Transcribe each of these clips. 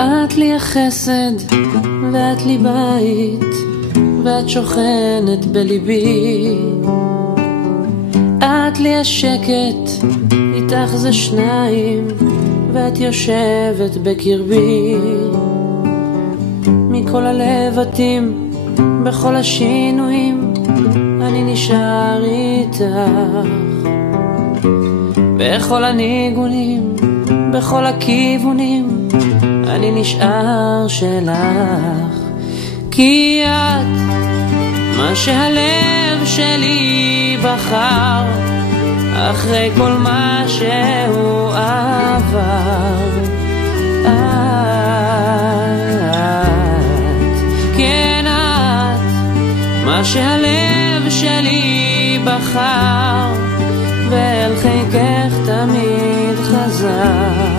את לי החסד ואת לי בית, ואת שוכנת בליבי. את לי השקט, איתך זה שניים, ואת יושבת בקרבי. מכל הלבטים, בכל השינויים, אני נשאר איתך. בכל הניגונים, בכל הכיוונים, אני נשאר שלך. כי את מה שהלב שלי בחר, אחרי כל מה שהוא עבר. את, כן את, מה שהלב שלי בחר, ואל חיקך תמיד חזר.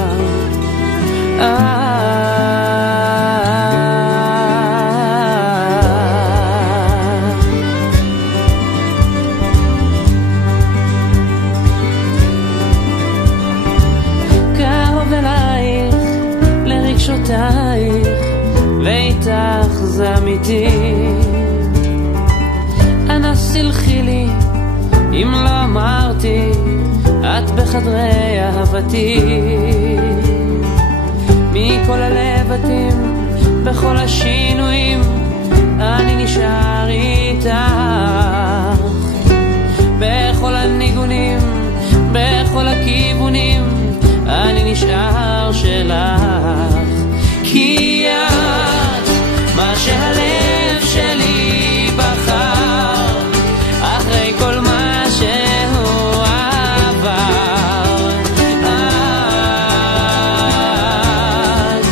קרוב אלייך לרגשותייך, ואיתך זה אמיתי. אנא סלחי לי אם לא אמרתי, את בחדרי אהבתי. מכל הלבטים, בכל השינויים, אני נשאר איתך. בכל הניגונים, בכל הכיוונים, אני נשאר שלך. כי את מה שהלב שלי בחר, אחרי כל מה שהוא עבר. את,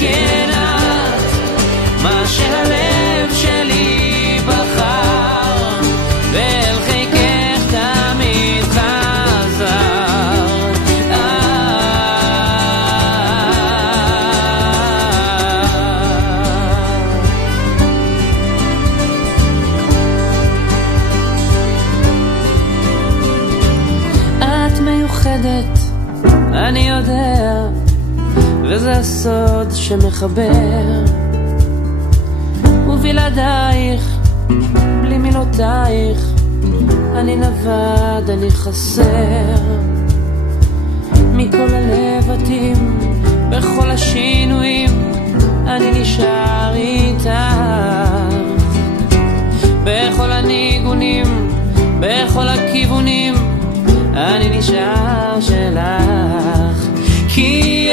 כן את, מה שהלב שלי בחר, ואל חיקך תמיד חזר. את מיוחדת, אני יודע, וזה הסוד שמחבר. ובלעדייך, בלי מילותייך, אני לבד, אני חסר. מכל הלבטים, בכל השינויים, אני נשאר איתך. בכל הניגונים, בכל הכיוונים, אני נשאר שלך. כי